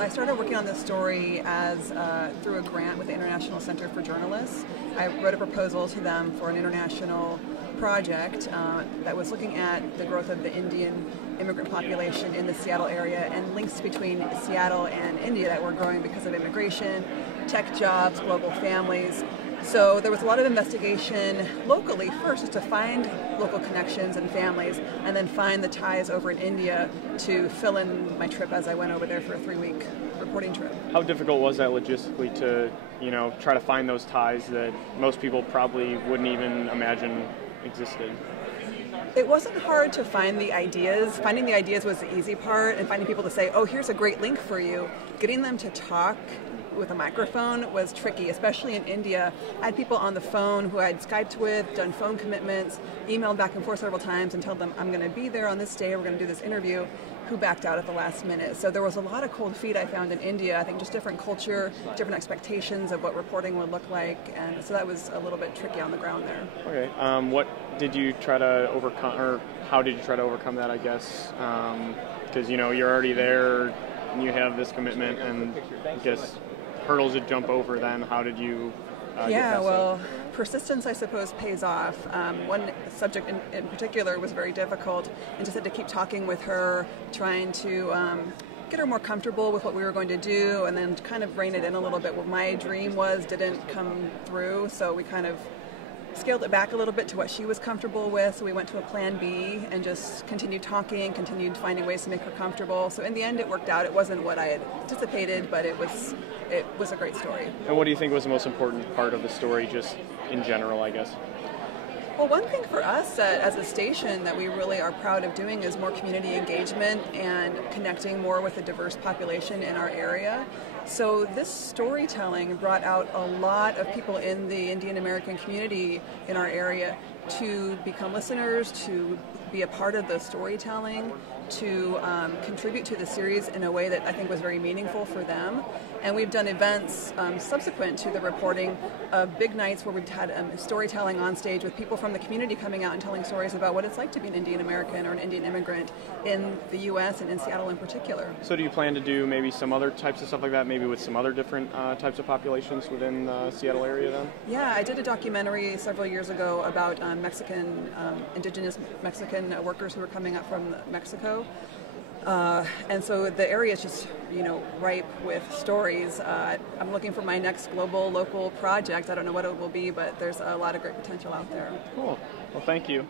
I started working on this story as through a grant with the International Center for Journalists. I wrote a proposal to them for an international project that was looking at the growth of the Indian immigrant population in the Seattle area and links between Seattle and India that were growing because of immigration, tech jobs, global families. So there was a lot of investigation locally first, just to find local connections and families, and then find the ties over in India to fill in my trip as I went over there for a 3-week reporting trip. How difficult was that logistically to, try to find those ties that most people probably wouldn't even imagine existed? It wasn't hard to find the ideas. Finding the ideas was the easy part, and finding people to say, oh, here's a great link for you. Getting them to talk with a microphone was tricky, especially in India. I had people on the phone who I'd Skyped with, done phone commitments, emailed back and forth several times and told them, I'm going to be there on this day, we're going to do this interview, who backed out at the last minute. So there was a lot of cold feet I found in India. I think just different culture, different expectations of what reporting would look like, and so that was a little bit tricky on the ground there. Okay. What did you try to overcome, or how did you try to overcome that, I guess? Because, you're already there, and you have this commitment, and I guess hurdles to jump over then. How did you get past that? Persistence, I suppose, pays off. One subject in particular was very difficult, and just had to keep talking with her, trying to get her more comfortable with what we were going to do, and then kind of rein it in a little bit. What my dream was didn't come through, so we kind of scaled it back a little bit to what she was comfortable with. So we went to a plan B and just continued talking, continued finding ways to make her comfortable. So in the end, it worked out. It wasn't what I had anticipated, but it was a great story. And what do you think was the most important part of the story, just in general, I guess? Well, one thing for us as a station that we really are proud of doing is more community engagement and connecting more with a diverse population in our area. So this storytelling brought out a lot of people in the Indian American community in our area to become listeners, to be a part of the storytelling, to contribute to the series in a way that I think was very meaningful for them. And we've done events subsequent to the reporting, big nights where we've had storytelling on stage with people from the community coming out and telling stories about what it's like to be an Indian American or an Indian immigrant in the U.S. and in Seattle in particular. So do you plan to do maybe some other types of stuff like that, maybe with some other different types of populations within the Seattle area then? Yeah, I did a documentary several years ago about indigenous Mexican workers who were coming up from Mexico. And so the area is just, ripe with stories. I'm looking for my next global, local project. I don't know what it will be, but there's a lot of great potential out there. Cool. Well, thank you.